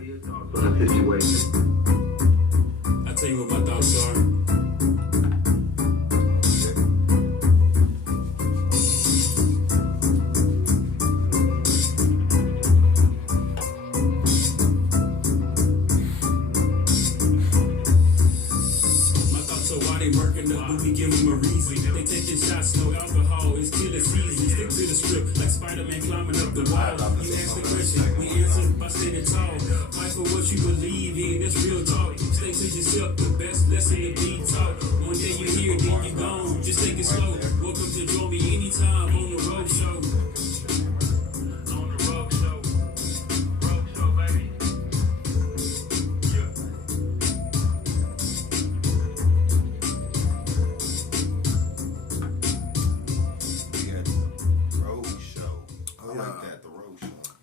are your thoughts on the situation? I'll tell you what my thoughts are. Working up, but we give them a reason. They taking shots, no alcohol, it's killer season. Stick to the script, like Spider-Man climbing up the wall. You ask the question, we answer by standing tall. Fight for what you believe in, that's real talk. Stay to yourself, the best lesson to be taught. One day you're here, then you're gone. Just take it slow. Welcome to join me anytime on the road show.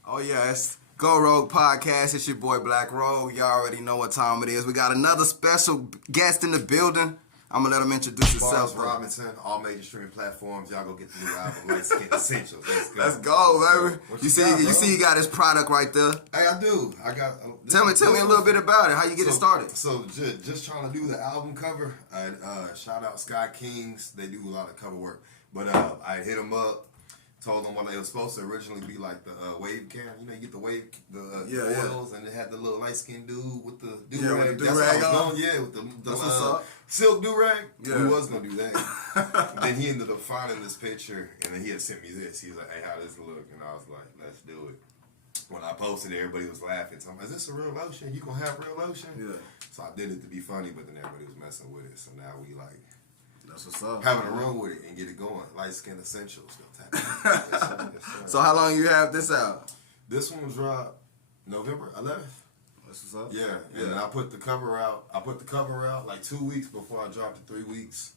Oh yeah, it's Go Rogue Podcast. It's your boy Black Rogue. Y'all already know what time it is. We got another special guest in the building. I'm gonna let him introduce himself. Bars Robinson, all major streaming platforms. Y'all go get the new album, Light Skin Essentials. Let's go, baby. You see, you got his product right there. Hey, I do. I got. Tell me a little bit about it. How you get it started? So just trying to do the album cover. Shout out Sky Kings. They do a lot of cover work. But I hit them up. Told them when it was supposed to originally be like the wave cam. You know, you get the wave, oils, and it had the little light skinned dude with the do-rag. With the do-rag on? Yeah, with the silk do-rag. Yeah. He was going to do that. Then he ended up finding this picture, and then he had sent me this. He was like, hey, how does it look? And I was like, let's do it. When I posted it, everybody was laughing. So I'm like, is this a real lotion? You going to have real lotion? Yeah. So I did it to be funny, but then everybody was messing with it. So now we like... That's what's up. Having a run with it and get it going. Light Skin Essentials. Yes, sir. So how long you have this out? This one dropped November 11th. That's what's up. Yeah. And then I put the cover out. Like 2 weeks before I dropped it, 3 weeks.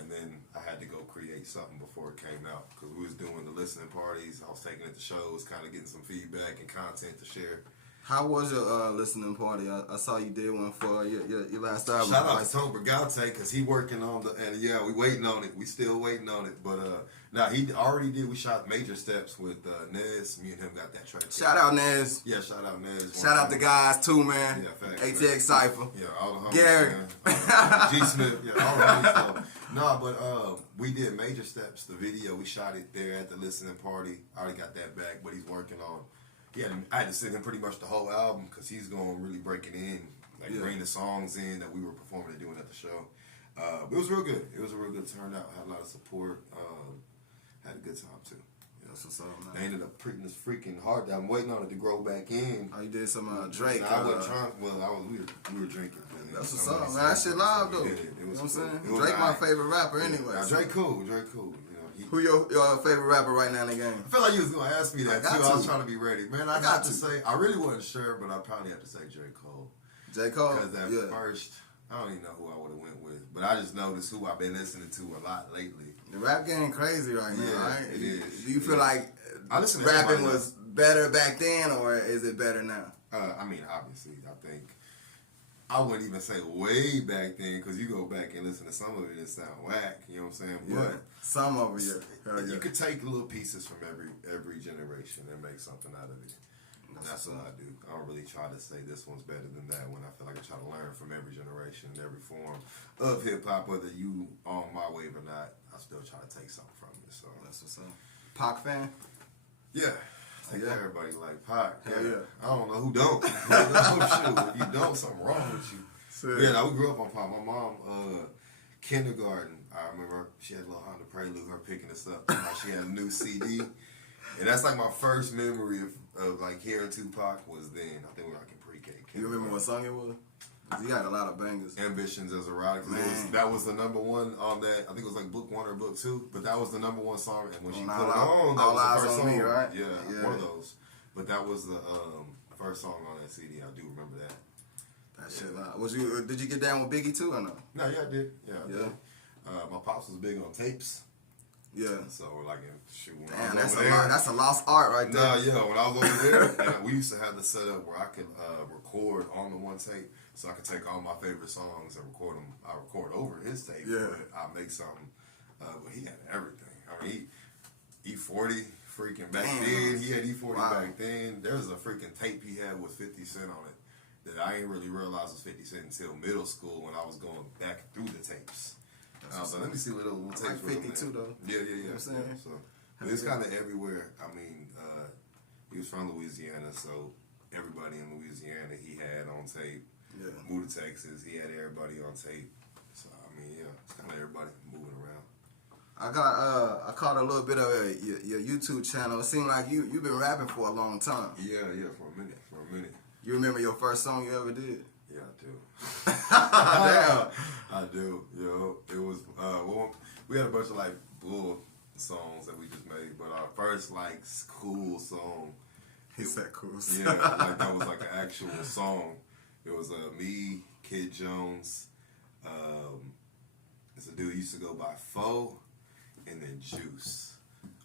And then I had to go create something before it came out because we was doing the listening parties. I was taking it to shows, kind of getting some feedback and content to share. How was your listening party? I saw you did one for your last album. Shout out to Tom Brigante because he working on and we waiting on it. We still waiting on it. But now he already did. We shot Major Steps with Nez. Me and him got that track. Shout out Nez. Yeah, shout out Nez. Shout out the guys too, man. Yeah, facts. ATX Cypher. Yeah, all the homies. Gary. G Smith. Yeah, all the homies. No, but we did Major Steps. The video, we shot it there at the listening party. I already got that back, but he's working on. Yeah, I had to send him pretty much the whole album because he's going to really break it in, bring the songs in that we were performing and doing at the show. It was real good. It was a real good turnout. Had a lot of support. Had a good time too. That's what's up, man. They ended up printing this freaking hard. I'm waiting on it to grow back in. Oh, you did some Drake. I wasn't trying. Well, we were drinking. That's what's up, man. That shit live though. You know what I'm saying? Drake my favorite rapper anyway. Now, Drake cool. Who your favorite rapper right now in the game? I felt like you was going to ask me that, too. I was trying to be ready. Man, I got to say, I really wasn't sure, but I probably have to say J. Cole. J. Cole? Because at first, I don't even know who I would have went with. But I just noticed who I've been listening to a lot lately. The rap game crazy right now, right? It is. Do you feel like rapping was better back then, or is it better now? I mean, obviously, I think. I wouldn't even say way back then, because you go back and listen to some of it, it sound whack, you know what I'm saying? Yeah, but some of it, you could take little pieces from every generation and make something out of it. That's what I do. I don't really try to say this one's better than that one. I feel like I try to learn from every generation, every form of hip-hop, whether you on my wave or not, I still try to take something from it. So that's what's up. Pac fan? Yeah. Everybody like Pac. Yeah. I don't know who don't. Shoot, if you don't, something wrong with you. Yeah, we grew up on Pac. My mom, kindergarten, I remember she had a little Honda Prelude, her picking us up. She had a new CD. And that's like my first memory of like hearing Tupac was then. I think we were like in pre-K. You remember what song it was? He had a lot of bangers. Ambitions as Erotic. That was the number one on that. I think it was like book 1 or book 2. But that was the number one song. And when she put it on, that was the first song. Me, right? Yeah, one of those. But that was the first song on that CD. I do remember that. That shit loud. Did you get down with Biggie too or no? No, yeah, I did. Yeah, I did. My pops was big on tapes. Yeah. So like, shoot. Damn, that's a lost art right there. Nah, yeah. When I was over there, we used to have the setup where I could record on the one tape, so I could take all my favorite songs and record them. I record over his tape. Yeah. But I make something. But he had everything. I mean, E40, freaking back Damn. then. He had E40 Wow. back then. There was a freaking tape he had with 50 Cent on it that I ain't really realize was 50 Cent until middle school when I was going back through the tapes. I was like, let me see what little tapes like were on 52 there. though. Yeah. You know what I'm saying? So, but it's kind of everywhere. I mean, he was from Louisiana, so everybody in Louisiana he had on tape. Yeah. Moved to Texas, he had everybody on tape. So I mean, yeah, it's kind of everybody moving around. I caught a little bit of your YouTube channel. It seemed like you've been rapping for a long time. Yeah, for a minute. You remember your first song you ever did? Yeah, I do. Damn. I do. Yo, it was we had a bunch of like bull songs that we just made, but our first like cool song. He said cool. Yeah, like that was like an actual song. It was me, Kid Jones. It's a dude who used to go by Foe, and then Juice.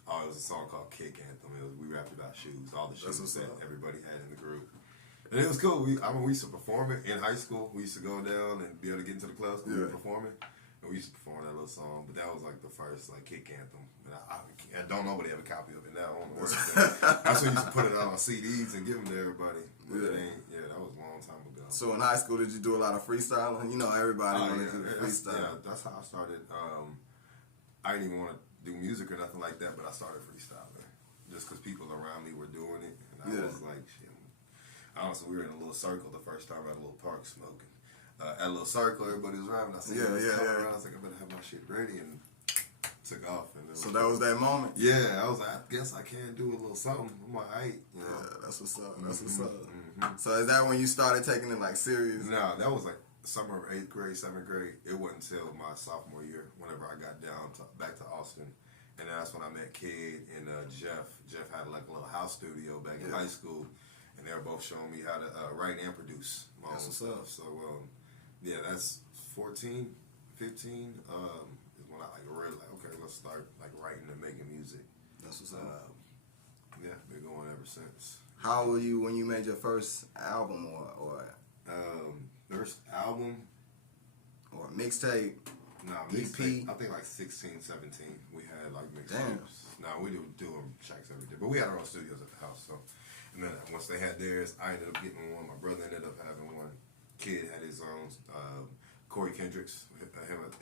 Oh, it was a song called Kick Anthem. We rapped about shoes, all the That's shoes what's that up. everybody had in the group. And it was cool. We used to perform it in high school. We used to go down and be able to get into the clubs and perform it. And we used to perform that little song. But that was like the first like Kick Anthem. And I don't nobody have a copy of it now. I don't know where it's at. That's when we used to put it out on CDs and give them to everybody. But that was a long time ago. So in high school, did you do a lot of freestyling? You know, everybody wanted to do freestyle. Yeah, that's how I started. I didn't even want to do music or nothing like that, but I started freestyling just because people around me were doing it, and I was like, shit. Honestly, we were in a little circle the first time at a little park smoking. At a little circle, everybody was rapping. I said, I was like, I better have my shit ready, and took off. And So that was that moment? Yeah, I was like, I guess I can do a little something. I'm like, you know. Yeah, that's what's up. That's what's up. So is that when you started taking it like serious? No, that was like summer of 8th grade, 7th grade. It wasn't until my sophomore year, whenever I got back to Austin. And that's when I met Kid and Jeff. Jeff had like a little house studio back in high school. And they were both showing me how to write and produce my own stuff. So, yeah, that's 14, 15 is when I like really like, okay, let's start like writing and making music. That's what's up. Yeah, been going ever since. How old were you when you made your first album or First album? or mixtape? Nah, EP? mixtape, I think like 16, 17. We had like mixtapes. Nah, we do them tracks every day. But we had our own studios at the house, so. And then once they had theirs, I ended up getting one. My brother ended up having one. Kid had his own. Corey Kendricks,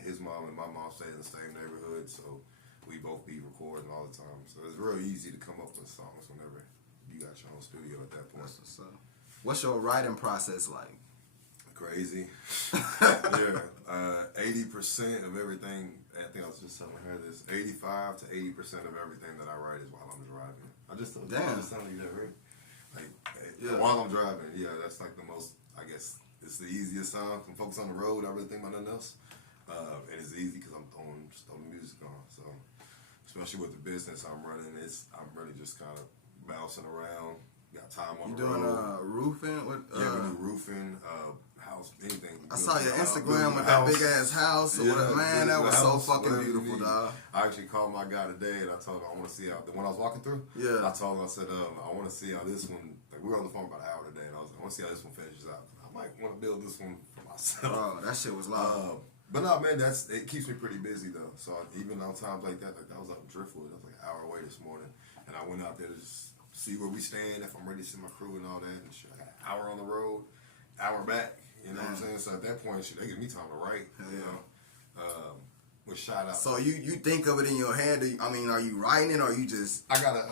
his mom and my mom stayed in the same neighborhood, so we both be recording all the time. So it's real easy to come up with songs whenever you got your own studio at that point. What's your writing process like? Crazy. Yeah. 80% of everything, I think I was just telling her this, 85 to 80% of everything that I write is while I'm driving. I just told you that, right? Like, while I'm driving, that's like the most, I guess, it's the easiest song. I'm focused on the road, I really think about nothing else. And it's easy because I'm just throwing music on. So, especially with the business I'm running, I'm really just kind of bouncing around. Got time on the road. You doing roofing? We do roofing, house, anything. I saw your Instagram with that big ass house. Man, that was so fucking beautiful, dog. I actually called my guy today and I told him I want to see how the one I was walking through. Yeah. I told him, I said, I want to see how this one. Like we were on the phone about an hour today, and I was like, I want to see how this one finishes out. I might want to build this one for myself. Bro, that shit was loud. But no, man, it keeps me pretty busy though. So even on times like that I was up in Driftwood. I was like an hour away this morning, and I went out there to just see where we stand, if I'm ready to see my crew and all that, and shit. I got an hour on the road, hour back. You know what I'm saying? So at that point, shit, they give me time to write. You know, with shout out. So you think of it in your head? I mean, are you writing it or you just? I got an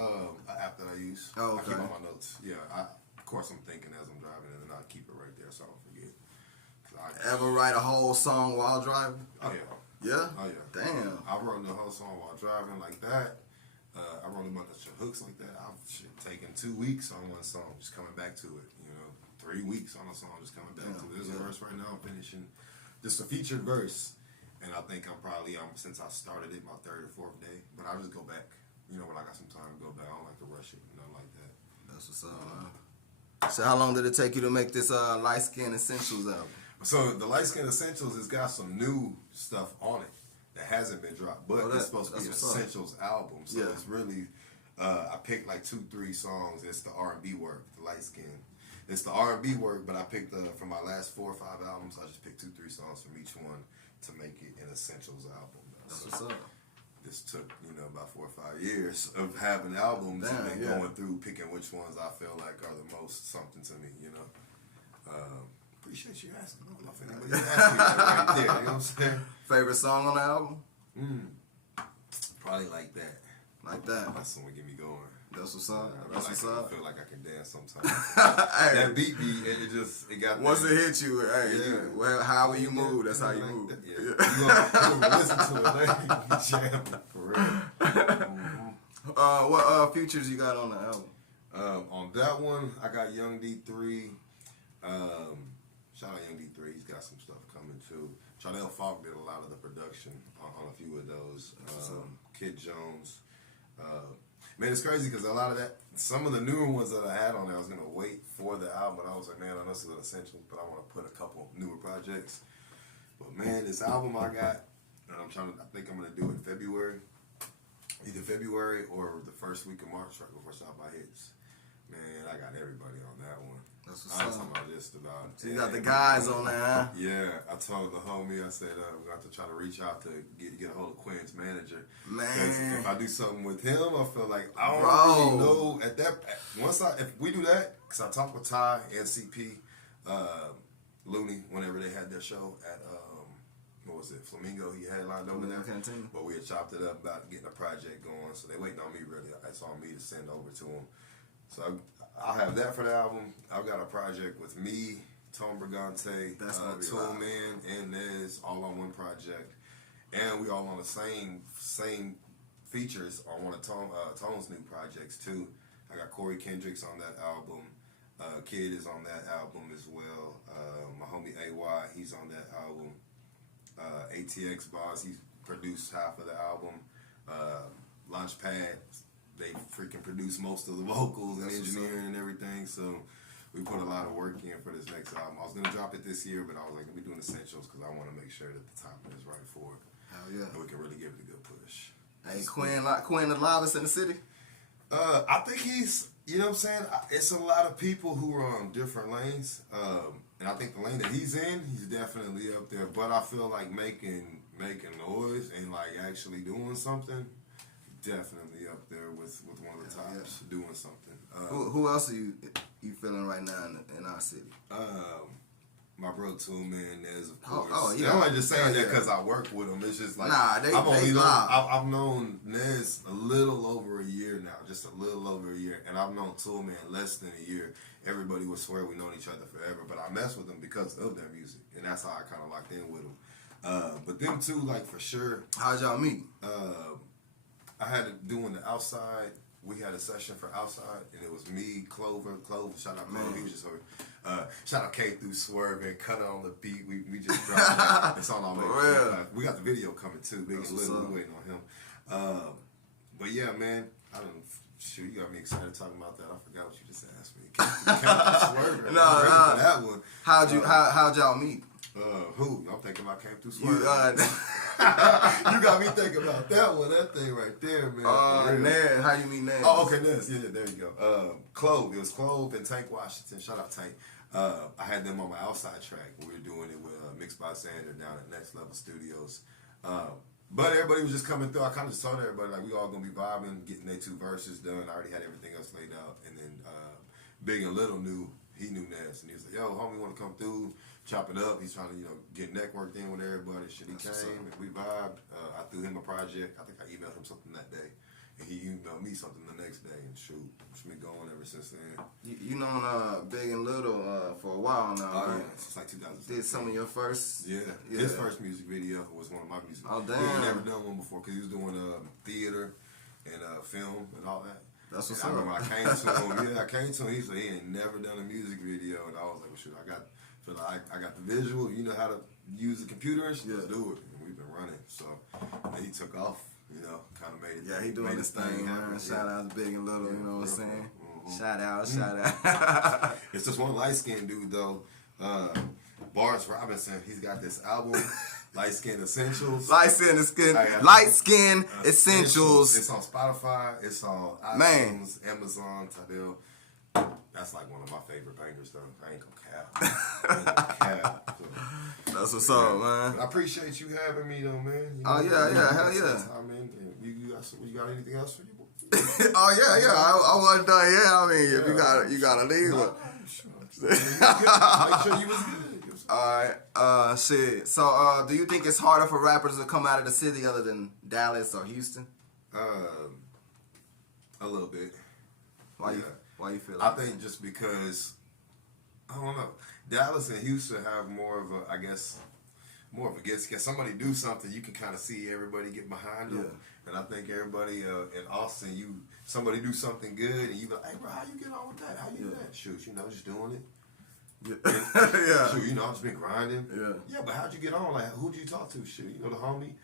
app that I use. Oh, okay. I keep all my notes. Yeah, of course I'm thinking as I'm driving, and then I keep it right there so I don't forget. Ever write a whole song while driving? Oh yeah. Yeah? Oh yeah. Damn. I wrote the whole song while driving like that. I wrote a bunch of hooks like that. I've taken 2 weeks on one song, just coming back to it. 3 weeks on a song, just coming back to it. There's a verse right now I'm finishing, just a featured verse, and I think I'm probably since I started it my 3rd or 4th day. But I'll just go back. When I got some time to go back. I don't like to rush it, nothing like that. That's what's up, man. So how long did it take you to make this Light Skin Essentials album? So the Light Skin Essentials has got some new stuff on it that hasn't been dropped, but it's supposed to be an Essentials album. So it's really, I picked like 2-3 songs. It's the R&B work, the Light Skin. It's the R&B work, but I picked from my last 4 or 5 albums. I just picked 2-3 songs from each one to make it an Essentials album. That's what's up. this took, about 4 or 5 years of having albums and then going through picking which ones I feel like are the most something to me, Appreciate you asking. I don't know if anybody asked me that right there, you know what I'm saying? Favorite song on the album? Probably Like That. Like that. That's the one get me going. That's what's up. I That's what's up. feel like I can dance sometimes. Hey, That beat, it got once that. it hit you, well, however you move, that's how you Like move. that. Yeah. You gonna listen to it later. You jam it, for real. What features you got on the album? On that one, I got Young D3. Shout out Young D3. He's got some stuff coming too. Charnel Falk did a lot of the production on a few of those. Kid Jones. Man, it's crazy because a lot of that, some of the newer ones that I had on there, I was going to wait for the album, but I was like, man, I know this is an essential, but I want to put a couple newer projects. But man, this album I got, and I think I'm going to do it in February. Either February or the first week of March, right before South by Hits. Man, I got everybody on that one. That's I was talking about just about. So you got the guys on there, huh? Yeah, I told the homie, I said, we're going to have to try to reach out to get a hold of Quinn's manager. Man. If I do something with him, I feel like I don't Bro. really know at that. If we do that, because I talked with Ty, NCP, Looney, whenever they had their show at, what was it, Flamingo, he had lined over there. Canteen. But we had chopped it up about getting a project going, so they waiting on me really. It's on me to send over to them. So I'll have that for the album. I've got a project with me, Tom Brigante, Toolman, and Nez, all on one project. And we all on the same features on one of Tone's new projects too. I got Corey Kendricks on that album. Kid is on that album as well. My homie AY, he's on that album. ATX Boss, he produced half of the album. Launchpad, they freaking produce most of the vocals and engineering and everything. So we put a lot of work in for this next album. I was gonna drop it this year, but I was like, we're doing essentials because I want to make sure that the timing is right for it. Hell yeah. And we can really give it a good push. Hey, Quinn the loudest in the city? I think he's, you know what I'm saying? It's a lot of people who are on different lanes. And I think the lane that he's in, he's definitely up there. But I feel like making noise and like actually doing something, definitely up there with one of the tops doing something. Who else are you feeling right now in our city? My bro Toolman, Nez, of course. Oh, yeah. I'm not just saying that because I work with him. It's just like I've known Nez a little over a year now, just a little over a year, and I've known Toolman less than a year. Everybody would swear we've known each other forever, but I mess with them because of their music, and that's how I kind of locked in with them. But them two, like for sure. How'd y'all meet? I had it doing the outside. We had a session for outside, and it was me, Clover, shout out Clover, he was just shout out K through Swerve and Cut on the beat. We just dropped it. It's on our way. We got the video coming too. Big and Little, we waiting on him. But yeah, man, I don't. Shoot, you got me excited talking about that. I forgot what you just asked me. Swerve. That one. How'd y'all meet? Who? I'm thinking about Came Through Swerve. You got me thinking about that one. That thing right there, man. Nez. How you meet Nez? Oh, okay, Nez. Yeah, there you go. Clove. It was Clove and Tank Washington. Shout out Tank. I had them on my outside track. We were doing it with Mixed by Sander down at Next Level Studios. But everybody was just coming through. I kind of just told everybody, like, we all going to be vibing, getting their 2 verses done. I already had everything else laid out. And then Big and Little knew Nez. And he was like, yo, homie, want to come through, chop it up. He's trying to, get networked in with everybody. Shit, he came, and we vibed. I threw him a project. I think I emailed him something that day. And he emailed me something the next day. And shoot, it's been going ever since then. You known Big and Little for a while now, right? Yeah, since like 2000. Did some of your first? Yeah. His first music video was one of my music videos. Oh, damn. He had never done one before because he was doing theater and film and all that. That's what's I up. remember I came to him. He said he ain't never done a music video, and I was like, well, shoot, I got the visual. You know how to use the computer and shit. Let's do it. And we've been running. So and he took off. Kind of made it. Yeah, he doing his thing, man. Shout out to Big and Little. You know what I'm saying? Mm-hmm. Shout out. It's just one light skinned dude though. Boris Robinson. He's got this album. Light Skin Essentials. Light Skin Essentials. It's on Spotify. It's on iTunes, Amazon, Tidal. That's like one of my favorite bangers, though. I ain't gonna cap. That's what's up, But man. I appreciate you having me, though, man. You Oh, yeah, hell yeah. You got anything else for you, boy? Oh yeah. I wasn't done yet. I mean, if you gotta leave. Make sure you was good. All right. Shit. So, do you think it's harder for rappers to come out of the city other than Dallas or Houston? A little bit. Why you feel I like think just because, I don't know, Dallas and Houston have more of a get. Can somebody do something, you can kind of see everybody get behind them. Yeah. And I think everybody in Austin, somebody do something good, and you be like, hey, bro, how you get on with that? How you do that? Shoot, just doing it. Yeah. Shoot, I've just been grinding. Yeah. Yeah, but how'd you get on? Like, who'd you talk to? Shoot, the homie?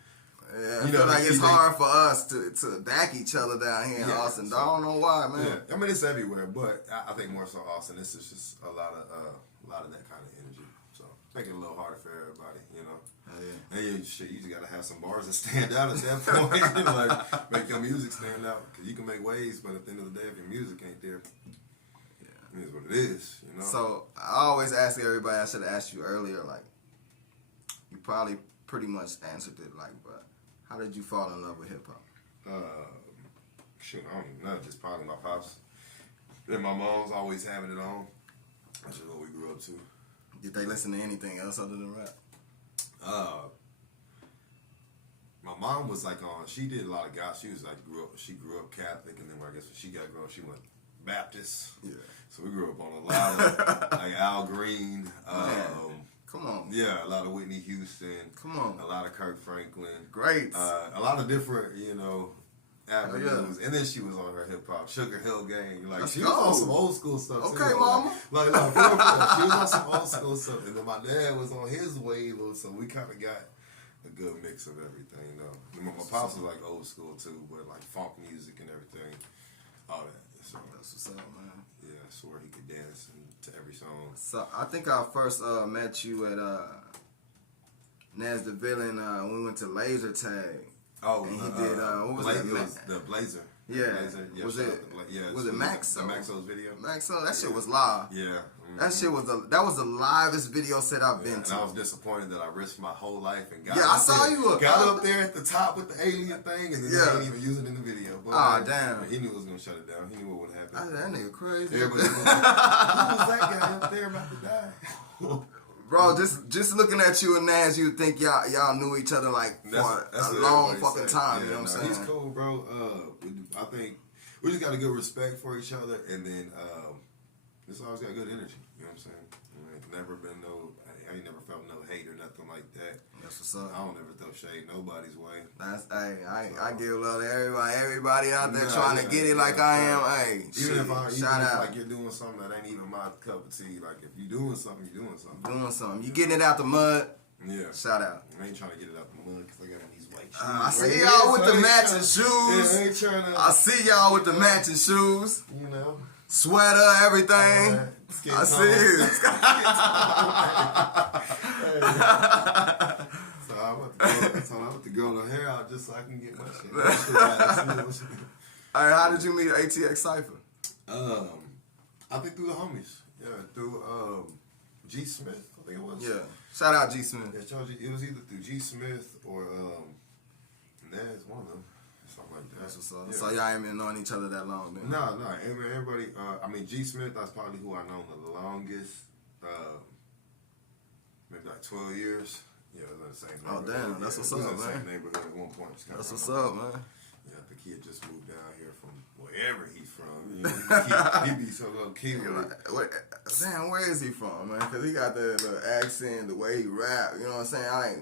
Yeah, I feel like it's hard for us to back each other down here in Austin. So, I don't know why, man. Yeah, I mean it's everywhere, but I think more so Austin. This is just a lot of that kind of energy. So make it a little harder for everybody, And you just gotta have some bars that stand out at that point, like make your music stand out. Cause you can make waves, but at the end of the day, if your music ain't there, it is what it is, So I always ask everybody. I should have asked you earlier. Like, you probably pretty much answered it. Like, but how did you fall in love with hip hop? Shoot, I don't even know. Just probably my pops and my mom's always having it on. That's just what we grew up to. Did they listen to anything else other than rap? My mom was like she did a lot of gospel. She grew up Catholic, and then I guess when she got grown, she went Baptist. Yeah. So we grew up on a lot of like Al Green. Come on. Yeah, a lot of Whitney Houston. Come on. A lot of Kirk Franklin. Great. A lot of different, avenues. Yeah. And then she was on her hip hop, Sugar Hill Gang. Like Let's she was go. on some old school stuff. Okay, too, mama. Like for real. She was on some old school stuff. And then my dad was on his wave, so we kind of got a good mix of everything, And my pops was like old school too, but like funk music and everything, all that. So That's what's up, man. yeah, I swore he could dance to every song. So I think I first met you at Nas the Villain when we went to Laser Tag. Oh, and he did what was that? The Blazer. Yeah. Blazer. Yeah, Was shout it? out to Was it Max? The Maxo's video. Max, that shit was live. Yeah. That shit was that was the livest video set I've been And to. I was disappointed that I risked my whole life and got I saw you got up there at the top with the alien thing, and then they didn't even use it in the video. But damn. He knew it was gonna shut it down. He knew what would happen. That nigga crazy. Everybody was like, who's that guy up there about to die? Bro, just looking at you and Nas, you would think y'all knew each other like for a long fucking time. You know what I'm saying? He's cool, bro. I think we just got a good respect for each other, and then it's always got good energy. You know what I'm saying? I ain't never felt no hate or nothing like that. That's what's up. I don't ever throw shade nobody's way. I give love to everybody out there trying to get it like I am. Hey, Even shout if out. like you're doing something that ain't even my cup of tea. Like if you're doing something, you're doing something. Doing something. You getting it out the mud. Yeah. Shout out. I ain't trying to get it out the mud because I got these white shoes. I see y'all with the matching shoes. Yeah, I ain't trying to. I see y'all with the matching shoes. Sweater, everything. I see it. So I'm about to grow the hair out just so I can get my shit. All right, how did you meet ATX Cypher? I think through the homies. Yeah, through G Smith, I think it was. Yeah. Shout out G Smith. Yeah, it was either through G Smith or Nas, one of them. Something like that. That's what's up. Yeah. So y'all ain't been knowing each other that long, then? No, everybody. G Smith, that's probably who I known the longest. Maybe like 12 years. Yeah, it was in the same neighborhood. Oh, damn. That's what's up, It was in the man. same neighborhood at one point. That's what's up, man. Yeah, I think he had just moved down here from wherever he's from. He be so low key. Damn, where is he from, man? Because he got the accent, the way he rap. You know what I'm saying? I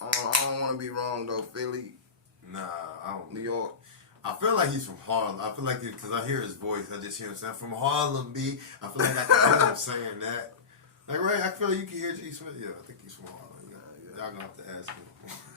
don't want to be wrong, though. Philly, Nah, I don't. New York. I feel like he's from Harlem. I feel like because I hear his voice, I just hear him saying from Harlem, B. I feel like I can hear him saying that. Like, right? I feel like you can hear G Smith. Yeah, I think he's from Harlem. Y'all gonna have to ask him.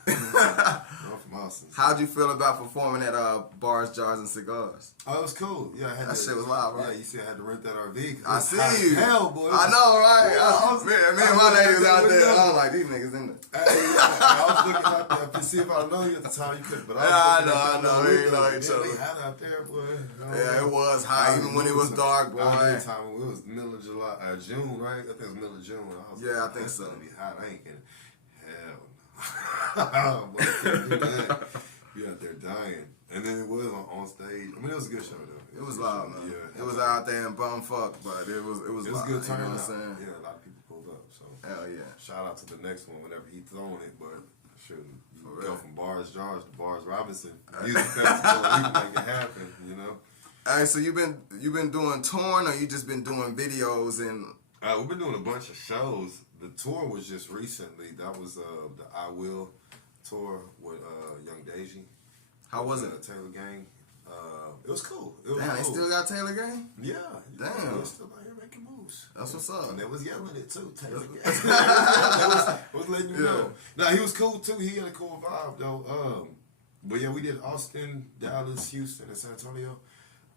I'm from Austin. How'd you feel about performing at Bars, Jars, and Cigars? Oh, it was cool. Yeah, I had That shit was loud, right? Yeah, you see, I had to rent that RV. I see you. Hell, boy. I know, right? Me and my lady was out there. I I was like, these niggas in there. was looking out there to see if I know you at the time. You couldn't, but I know. We know each They other. hot out there, boy. Yeah, it was hot, even when it was dark, boy. I remember time when it was middle of July, June, right? I think it was middle of June. I was Yeah, like, I think it's so. gonna be hot. I ain't getting hell no. Boy, I can't do that. You out there dying, and then it was on stage. I mean, it was a good show though. It was loud, man. Yeah, It was out there in bumfuck, but it was It was loud, good you know turnout. what I'm saying? Yeah, a lot of people pulled up. So Hell yeah. shout out to the next one whenever he throwing it, but shoot, you For go real. from Bars Jars to Bars Robinson Music Festival, we can make it happen, you know. Hey, so you been doing touring, or you just been doing videos and? We've been doing a bunch of shows. The tour was just recently. That was the I Will tour with Young Deji. How was it? Taylor Gang. It was cool. It was Damn, they cool. still got Taylor Gang? Yeah. Damn. They was still out here making moves. That's what's up. And they was yelling it too. Taylor Gang. They was letting you know. Nah, he was cool too. He had a cool vibe though. But yeah, we did Austin, Dallas, Houston, and San Antonio.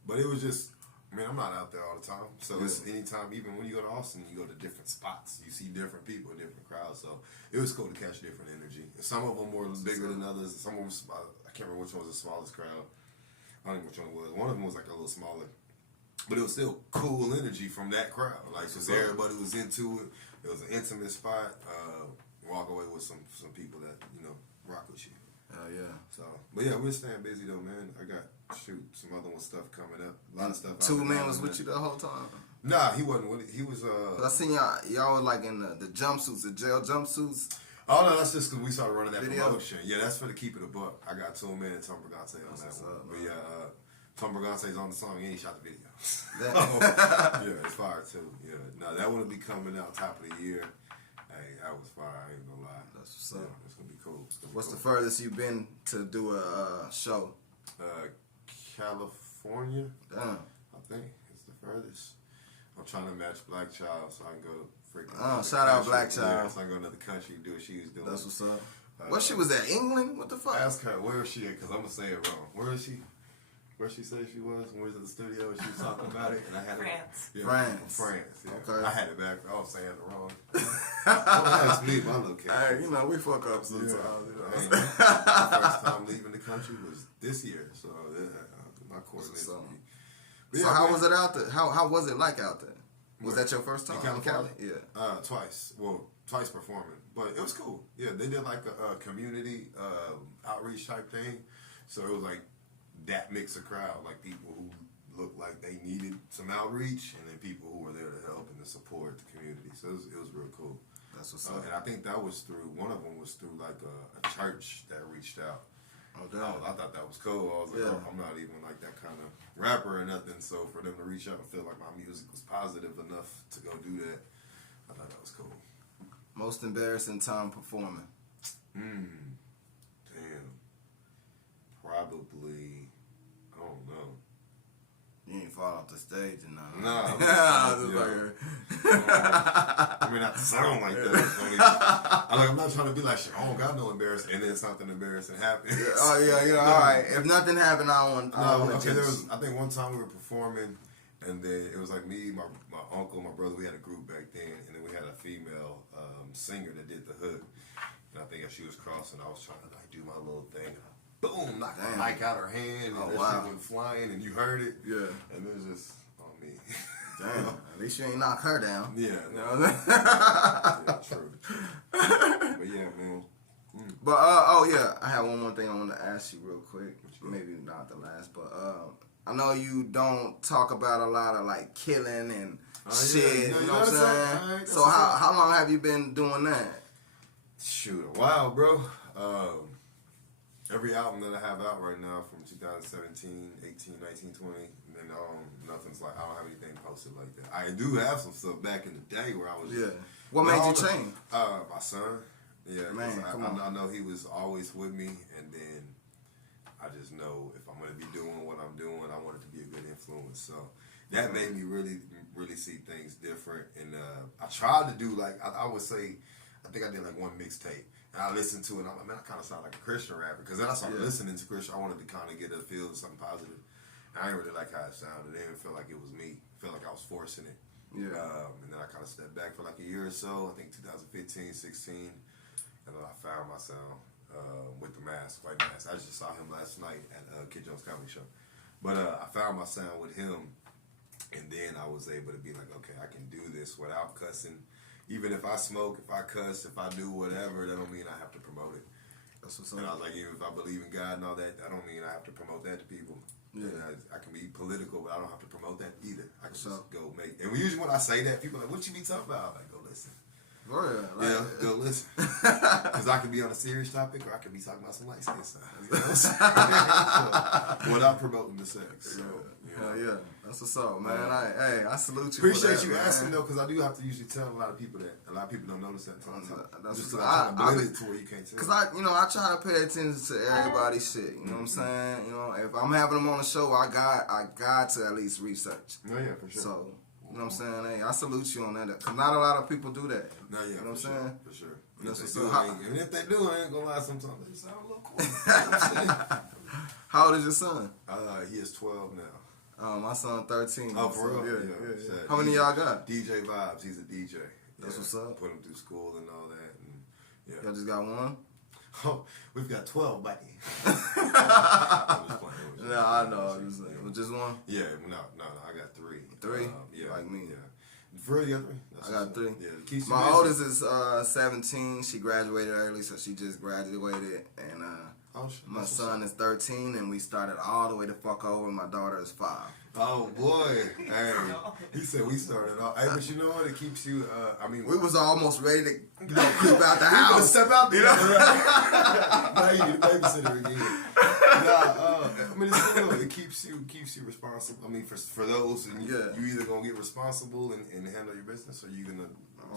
But it was just, man, I'm not out there all the time. So it's anytime, even when you go to Austin, you go to different spots. You see different people, different crowds. So it was cool to catch different energy. And some of them were bigger than others. Some of them, I can't remember which one was the smallest crowd. I don't know which one it was. One of them was like a little smaller. But it was still cool energy from that crowd. Like, because everybody was into it. It was an intimate spot. Walk away with some people that, you know, rock with you. Hell yeah. So, but yeah, we're staying busy though, man. I got some other stuff coming up. A lot of stuff. Two men was with you the whole time. Nah, he wasn't with it. He was. I seen y'all was like in the jumpsuits, the jail jumpsuits. Oh no, that's just because we started running that Video? promotion. Yeah, that's for the keep it a buck. I got Two Man and Tom Brigante on that what's one. up, But man. yeah, Tom Brigante's on the song and he shot the video. That- Yeah, it's fire too. Yeah, no, that one will be coming out top of the year. Hey, that was fire. I ain't gonna lie. That's what's Yeah, up. it's gonna be cool. It's gonna be What's the cool. furthest you've been to do a show? California, Damn. I think it's the furthest. I'm trying to match Black Child so I can go freaking. Oh, another shout out country. Black Child. Yeah, so I can go to another country, do what she was doing. That's what's up. What she was at? England? What the fuck? Ask her where is she at, because I'm gonna say it wrong. Where is she? Where she said she was? When we was at the studio and she was talking about it, and I had France. it. Yeah, France. France. Yeah. Okay. I had it back. I was saying it wrong. Don't ask me my location. Hey, you know, we fuck up sometimes. Yeah. You know. My first time leaving the country was this year, so my course is. So- But So yeah, how man. was it out there? How was it like out there? Was Where? that your first time In California? Yeah. Twice. Well, twice performing, but it was cool. Yeah, they did like a community outreach type thing, so it was like that mix of crowd, like people who looked like they needed some outreach, and then people who were there to help and to support the community. So it was real cool. That's what's up. And I think that was through one of them was through like a church that reached out. Okay. I thought that was cool. I was like, Yeah. oh, I'm not even like that kind of rapper or nothing. So for them to reach out and feel like my music was positive enough to go do that, I thought that was cool. Most embarrassing time performing. Damn. Probably, I don't know. You ain't fall off the stage and nothing. Nah, I'm I just- was yeah. like, I mean, not to sound like that. I'm not trying to be like, shit, I don't got no embarrassing, and then something embarrassing happens. oh yeah, all right. If nothing happened, I don't want Okay, to there was. I think one time we were performing, and then it was like me, my uncle, my brother. We had a group back then, and then we had a female singer that did the hook. And I think as she was crossing, I was trying to like do my little thing. Boom! Knocked the mic out her hand, and that shit went flying, and you heard it. Yeah. And it was just on me. Damn. At least you ain't knock her down. Yeah. You know what I'm saying? Yeah, true. But yeah, man. But yeah, I have one more thing I want to ask you real quick. Maybe not the last, but I know you don't talk about a lot of like killing and shit. yeah, You you know what I'm know saying? what I'm saying? So how long have you been doing that? Shoot, a while, bro. Every album that I have out right now from 2017, 18, 19, 20, and nothing's like, I don't have anything posted like that. I do have some stuff back in the day where I was. Yeah. What made you change? My son. Yeah, Man, 'cause come on. I know he was always with me, and then I just know if I'm going to be doing what I'm doing, I want it to be a good influence. So that made me really, really see things different. And I tried to do like, I would say, I think I did like one mixtape. I listened to it, and I'm like, man, I kind of sound like a Christian rapper. Because then I started listening to Christian. I wanted to kind of get a feel of something positive. And I didn't really like how it sounded. It didn't feel like it was me. It felt like I was forcing it. Yeah. And then I kind of stepped back for like a year or so. I think 2015, 16. And then I found my sound with the mask, White Mask. I just saw him last night at Kid Jones Comedy Show. But I found my sound with him. And then I was able to be like, okay, I can do this without cussing. Even if I smoke, if I cuss, if I do whatever, that don't mean I have to promote it. That's what's And I up. was like, even if I believe in God and all that, I don't mean I have to promote that to people. Yeah. And I can be political, but I don't have to promote that either. I can So- just go make. And usually when I say that, people are like, what you be talking about? I'm like, go listen. For real, like, Yeah, go listen. Because I can be on a serious topic or I can be talking about some light skin stuff. You know what I'm saying? So, without promoting the sex. So, you know. Hell yeah, that's what's up, man. I salute you. Appreciate for that, you man. asking though, because I do have to usually tell a lot of people that. A lot of people don't notice that. That's just what- because I I- blend it to where you can't tell. Cause I try to pay attention to everybody's shit. You know what I'm saying? You know, if I'm having them on the show, I got to at least research. No, yeah, for sure. So, you know what I'm saying? Hey, I salute you on that. Cause not a lot of people do that. No, yeah, You know what I'm for sure, saying? For sure. That's If what's they do, up. and if they do, I ain't gonna lie. Sometimes they sound a little corny. You know what I'm saying? How old is your son? He is 12 now. My son 13. Oh, for So, real? Yeah. Sad. How many DJ y'all got? DJ Vibes. He's a DJ. That's what's up. Put him through school and all that. And, yeah. Y'all just got one? Oh, we've got 12, buddy. I'm just playing with you. Yeah, I know. Just one? Yeah, no. I got 3. 3? Yeah, Like me. Yeah. For you got 3? I got 3. Yeah. Keeps you My busy. oldest is 17. She graduated early, so she just graduated. And Oh, shit. my That's what's son is 13, and we started all the way the fuck over. My daughter is 5. Oh boy, hey, he said we started off. Hey, but you know what? It keeps you. I mean, We was almost ready to creep out the gonna house. step out there. Now you need a babysitter again. I mean, it's cool. It keeps you responsible. I mean, for those, and you either gonna get responsible and handle your business, or you gonna.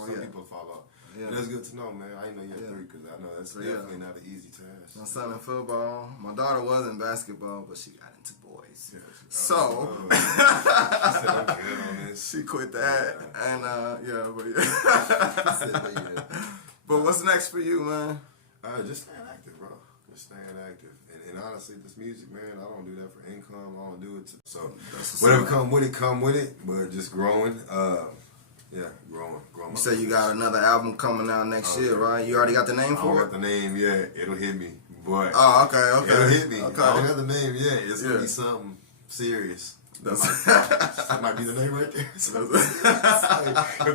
Some people fall off. Yeah. And that's good to know, man. I didn't know you had 3 because I know that's definitely not an easy task. My son in football. My daughter was in basketball, but she got into boys. Yeah. So She said, I'm good on this. she quit that, and She said, yeah. But what's next for you, man? Just staying active, bro. Just staying active. And honestly, this music, man, I don't do that for income. I don't do it so whatever come with it. But just growing. Growing. You say you got another album coming out next year, right? You already got the name I don't for got it? the name yet. It'll hit me, boy. Oh, okay. It'll hit me. Okay. I don't got the name yet. It's gonna Yeah. be something serious. That's That might be the name right there. So, if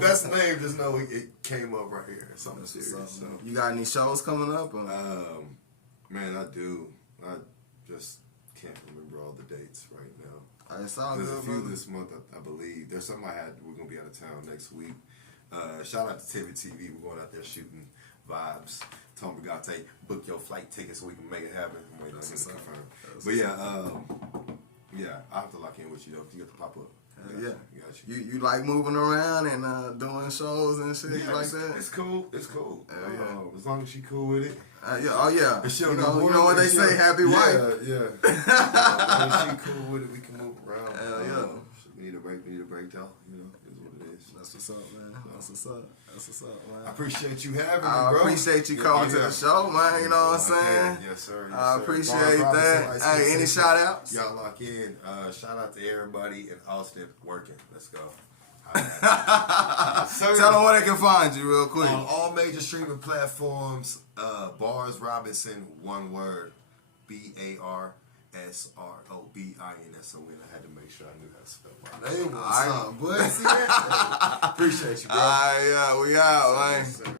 that's the name, just know it came up right here. Something serious. So. You got any shows coming up? Or? Man, I do. I just can't remember all the dates right now. It's all There's good, a few brother. this month, I believe. There's something we're going to be out of town next week. Shout out to Tibbet TV. We're going out there shooting vibes. Tom Brigate, book your flight tickets so we can make it happen. I'm waiting on him to confirm. But yeah, I'll have to lock in with you though. You got to pop up. Yeah. Got you. You like moving around and doing shows and shit Yeah, like it's, that? It's cool. It's cool. Yeah. As long as she cool with it. Oh yeah. And she You don't know what they say, happy wife. Yeah. When she cool with it, we can move around. Hell yeah. We need a break though. You know, is what it is. That's what's up, man. That's what's up, I man. appreciate you having me, I bro. appreciate you coming to the show, man. You know what I'm saying? Yes, sir. Yes, I sir. appreciate Bar that. Robinson, Hey, any shout outs? Y'all lock in. Shout out to everybody in Austin working. Let's go. Tell them where they can find you real quick. On all major streaming platforms, Bars Robinson, one word, BARSROBINSON. I had to make sure I knew how to spell my name. All right. Appreciate you, bro. Yeah, we out, man. Yes, sir.